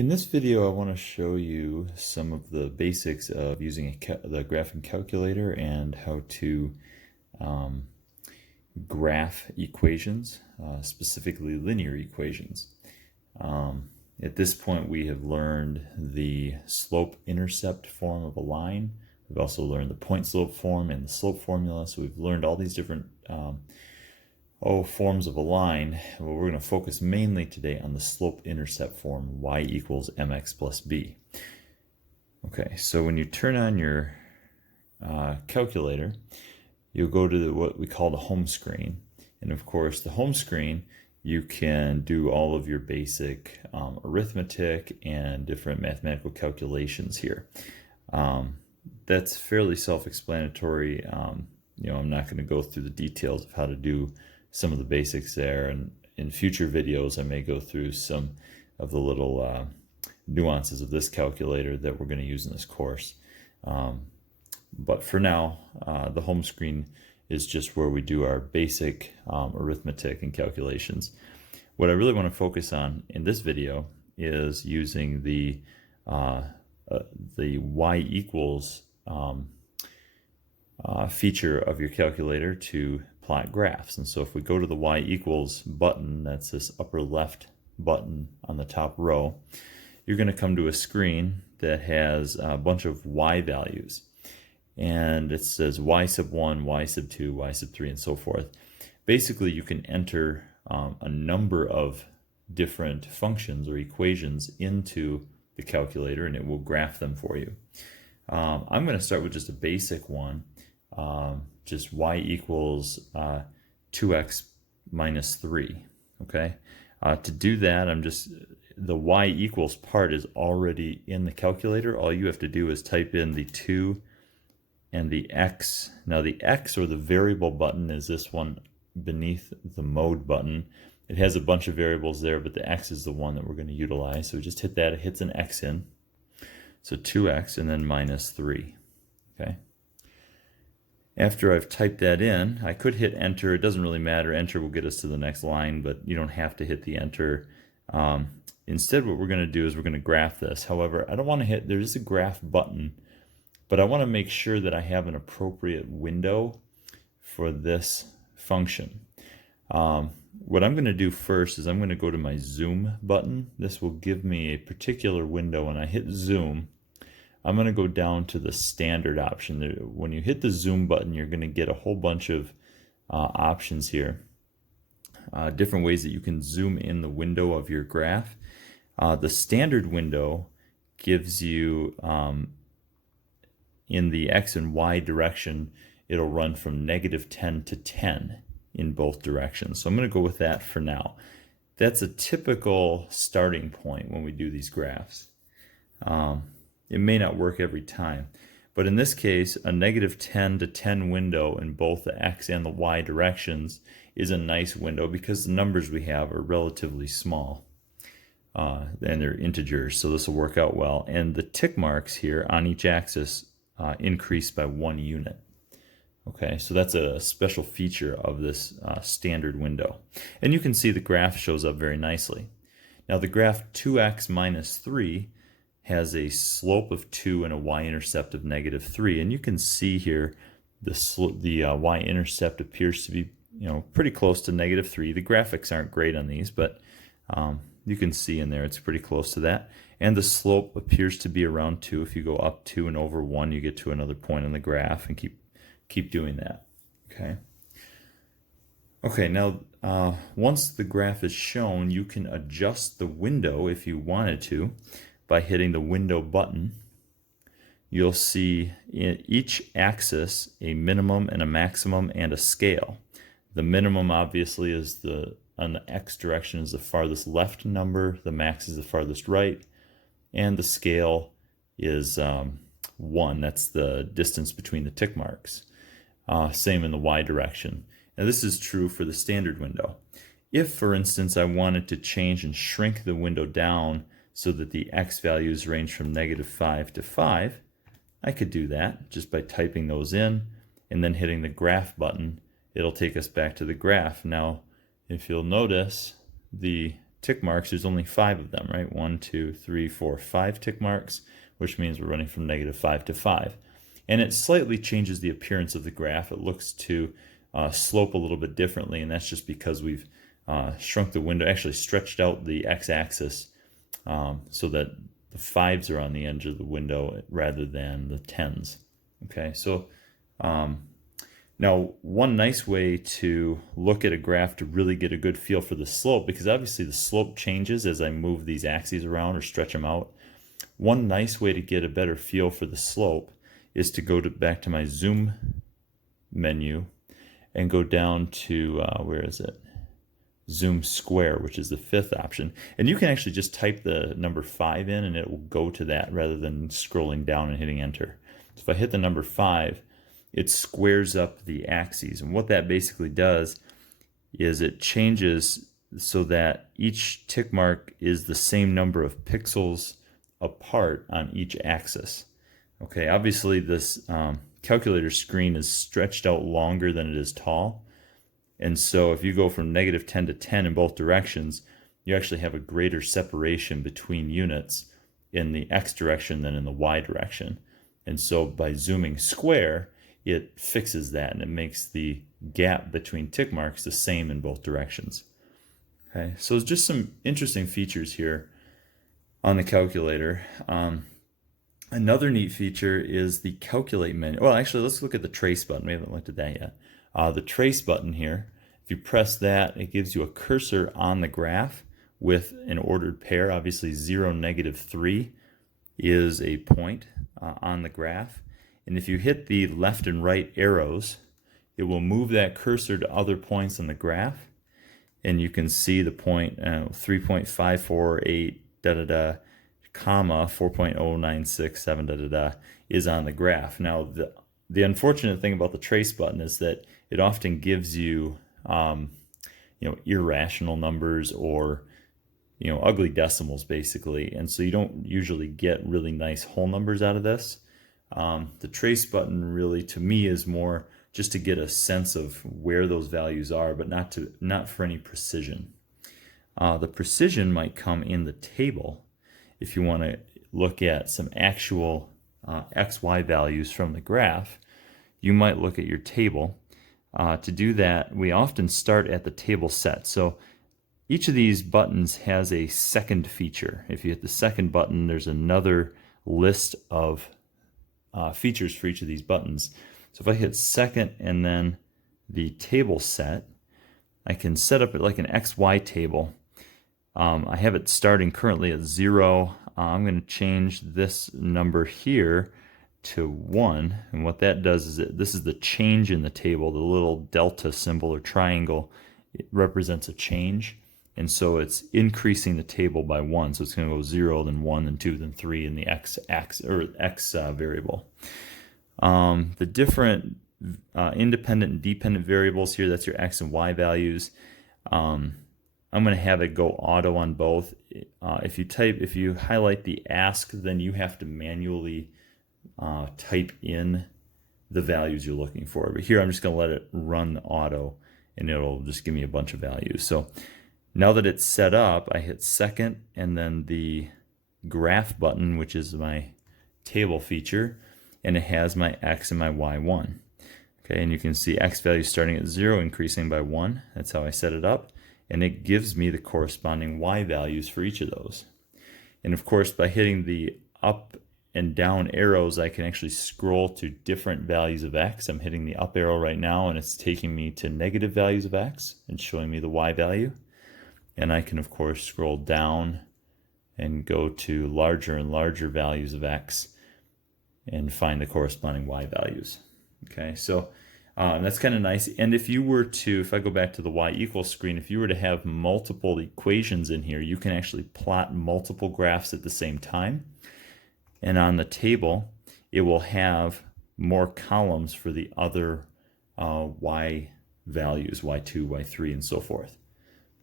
In this video, I want to show you some of the basics of using the graphing calculator and how to um, graph equations, specifically linear equations. At this point, we have learned the slope-intercept form of a line. We've also learned the point-slope form and the slope formula. So we've learned all these different forms of a line. Well, we're going to focus mainly today on the slope-intercept form, y equals mx plus b. Okay, so when you turn on your calculator, you'll go to what we call the home screen. And of course, the home screen, you can do all of your basic arithmetic and different mathematical calculations here. That's fairly self-explanatory. I'm not going to go through the details of how to do some of the basics there, and in future videos I may go through some of the little nuances of this calculator that we're going to use in this course. But for now, the home screen is just where we do our basic arithmetic and calculations. What I really want to focus on in this video is using the y equals feature of your calculator to plot graphs. And so if we go to the y equals button, that's this upper left button on the top row, you're going to come to a screen that has a bunch of y values. And it says y sub 1, y sub 2, y sub 3, and so forth. Basically, you can enter a number of different functions or equations into the calculator, and it will graph them for you. I'm going to start with just a basic one, just y equals 2x minus 3. Okay, to do that, the y equals part is already in the calculator. All you have to do is type in the 2 and the x. Now the x, or the variable button, is this one beneath the mode button. It has a bunch of variables there, but the x is the one that we're going to utilize. So we just hit that, it hits an x in. So 2x and then minus 3. Okay. After I've typed that in, I could hit enter. It doesn't really matter. Enter will get us to the next line, but you don't have to hit the enter. Instead, what we're going to do is we're going to graph this. However, I don't want to hit, there is a graph button, but I want to make sure that I have an appropriate window for this function. What I'm going to do first is I'm going to go to my zoom button. This will give me a particular window. When I hit zoom, I'm going to go down to the standard option. When you hit the zoom button, you're going to get a whole bunch of options here. Different ways that you can zoom in the window of your graph. The standard window gives you, in the x and y direction, it'll run from -10 to 10 in both directions. So I'm going to go with that for now. That's a typical starting point when we do these graphs. It may not work every time, but in this case, a -10 to 10 window in both the x and the y directions is a nice window because the numbers we have are relatively small, and they're integers, so this will work out well. And the tick marks here on each axis increase by 1 unit. Okay, so that's a special feature of this standard window. And you can see the graph shows up very nicely. Now the graph 2x minus 3 has a slope of 2 and a y-intercept of -3. And you can see here the y-intercept appears to be pretty close to -3. The graphics aren't great on these, but you can see in there it's pretty close to that. And the slope appears to be around 2. If you go up 2 and over 1, you get to another point on the graph, and keep doing that. Okay, now once the graph is shown, you can adjust the window if you wanted to by hitting the window button. You'll see in each axis a minimum and a maximum and a scale. The minimum obviously is on the x direction is the farthest left number, the max is the farthest right, and the scale is 1. That's the distance between the tick marks. Same in the y direction. Now this is true for the standard window. If, for instance, I wanted to change and shrink the window down so that the x values range from -5 to 5, I could do that just by typing those in and then hitting the graph button. It'll take us back to the graph. Now, if you'll notice, the tick marks, there's only 5 of them, right? 1, 2, 3, 4, 5 tick marks, which means we're running from -5 to 5. And it slightly changes the appearance of the graph. It looks to slope a little bit differently, and that's just because we've shrunk the window, actually stretched out the x-axis so that the 5s are on the edge of the window rather than the 10s. Okay, so now one nice way to look at a graph to really get a good feel for the slope, because obviously the slope changes as I move these axes around or stretch them out. One nice way to get a better feel for the slope is to go back to my zoom menu and go down to, where is it? Zoom square, which is the 5th option. And you can actually just type the number 5 in and it will go to that rather than scrolling down and hitting enter. So if I hit the number 5, it squares up the axes. And what that basically does is it changes so that each tick mark is the same number of pixels apart on each axis. Okay, obviously this calculator screen is stretched out longer than it is tall. And so if you go from -10 to 10 in both directions, you actually have a greater separation between units in the x direction than in the y direction. And so by zooming square, it fixes that and it makes the gap between tick marks the same in both directions. Okay, so it's just some interesting features here on the calculator. Another neat feature is the calculate menu. Well, actually, let's look at the trace button. We haven't looked at that yet. The trace button here, if you press that, it gives you a cursor on the graph with an ordered pair. Obviously 0, -3 is a point on the graph. And if you hit the left and right arrows, it will move that cursor to other points on the graph. And you can see the point 3.548 comma 4.0967 is on the graph. Now the unfortunate thing about the trace button is that it often gives you irrational numbers or ugly decimals basically, and so you don't usually get really nice whole numbers out of this. The trace button really to me is more just to get a sense of where those values are, but not for any precision. The precision might come in the table if you want to look at some actual XY values from the graph. You might look at your table. To do that, we often start at the table set. So each of these buttons has a second feature. If you hit the second button, there's another list of features for each of these buttons. So if I hit second and then the table set, I can set up it like an XY table. I have it starting currently at 0. I'm going to change this number here to 1, and what that does is this is the change in the table. The little delta symbol or triangle, it represents a change, and so it's increasing the table by 1. So it's going to go 0, then 1, then 2, then 3 in the x variable. The different independent and dependent variables here, that's your x and y values. I'm going to have it go auto on both. If you highlight the ask, then you have to manually type in the values you're looking for. But here I'm just going to let it run auto and it'll just give me a bunch of values. So now that it's set up, I hit second and then the graph button, which is my table feature, and it has my x and my y1. Okay, and you can see x value starting at 0, increasing by 1. That's how I set it up. And it gives me the corresponding y values for each of those. And of course, by hitting the up and down arrows, I can actually scroll to different values of x. I'm hitting the up arrow right now, and it's taking me to negative values of x and showing me the y value. And I can, of course, scroll down and go to larger and larger values of x and find the corresponding y values. Okay, so that's kind of nice. And if I go back to the y equals screen, if you were to have multiple equations in here, you can actually plot multiple graphs at the same time. And on the table, it will have more columns for the other y values, y2, y3, and so forth.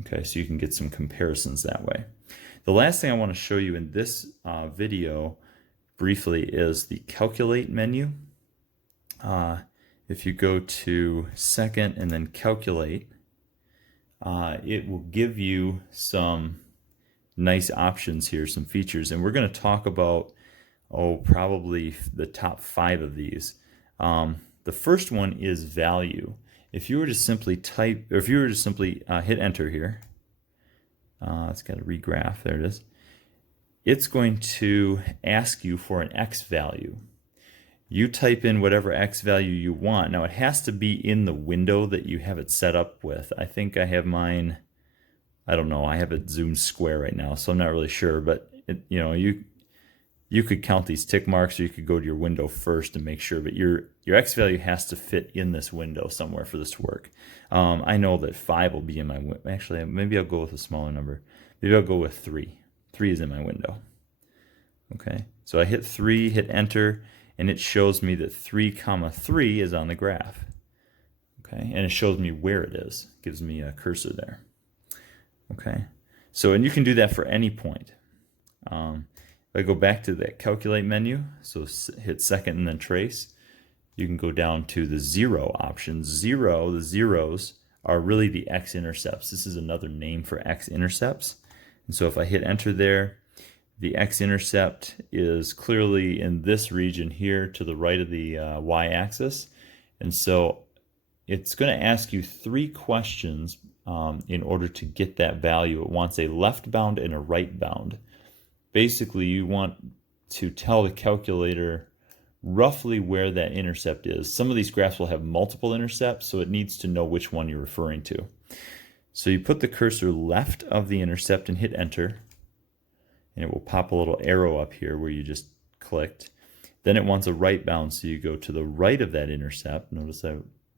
Okay, so you can get some comparisons that way. The last thing I want to show you in this video briefly is the calculate menu. If you go to second and then calculate, it will give you some nice options here, some features, and we're going to talk about probably the top 5 of these. The first one is value. If you were to simply type, or if you were to simply hit enter here, it's got a regraph, there it is. It's going to ask you for an X value. You type in whatever X value you want. Now it has to be in the window that you have it set up with. I think I have mine, I don't know, I have it zoomed square right now, so I'm not really sure, but you could count these tick marks, or you could go to your window first and make sure, but your X value has to fit in this window somewhere for this to work. I know that 5 will be in my window. Actually, maybe I'll go with a smaller number. Maybe I'll go with 3. 3 is in my window. Okay, so I hit 3, hit enter, and it shows me that 3, 3 is on the graph. Okay, and it shows me where it is. It gives me a cursor there. Okay, so, and you can do that for any point. If I go back to that calculate menu, so hit second and then trace, you can go down to the 0 option. 0, the zeros are really the x-intercepts. This is another name for x-intercepts. And so if I hit enter there, the x-intercept is clearly in this region here to the right of the y-axis. And so it's going to ask you 3 questions in order to get that value. It wants a left bound and a right bound. Basically, you want to tell the calculator roughly where that intercept is. Some of these graphs will have multiple intercepts, so it needs to know which one you're referring to. So you put the cursor left of the intercept and hit enter, and it will pop a little arrow up here where you just clicked. Then it wants a right bound, so you go to the right of that intercept. Notice I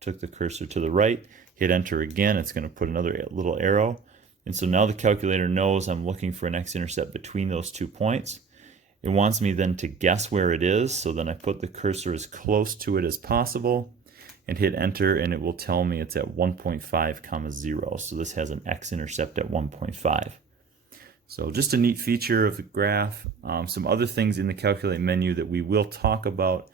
took the cursor to the right, hit enter again, it's going to put another little arrow. And so now the calculator knows I'm looking for an x-intercept between those 2 points. It wants me then to guess where it is, so then I put the cursor as close to it as possible and hit enter, and it will tell me it's at 1.5, 0. So this has an x-intercept at 1.5. So just a neat feature of the graph. Some other things in the calculate menu that we will talk about,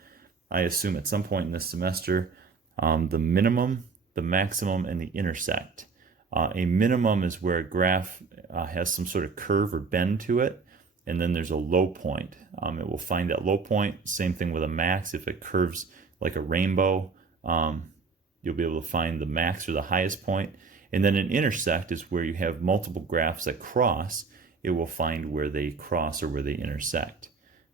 I assume at some point in this semester, the minimum, the maximum, and the intersect. A minimum is where a graph has some sort of curve or bend to it, and then there's a low point. It will find that low point. Same thing with a max. If it curves like a rainbow, you'll be able to find the max or the highest point. And then an intersect is where you have multiple graphs that cross. It will find where they cross or where they intersect.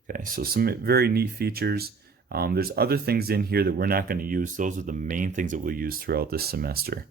Okay, so some very neat features. There's other things in here that we're not going to use. Those are the main things that we'll use throughout this semester.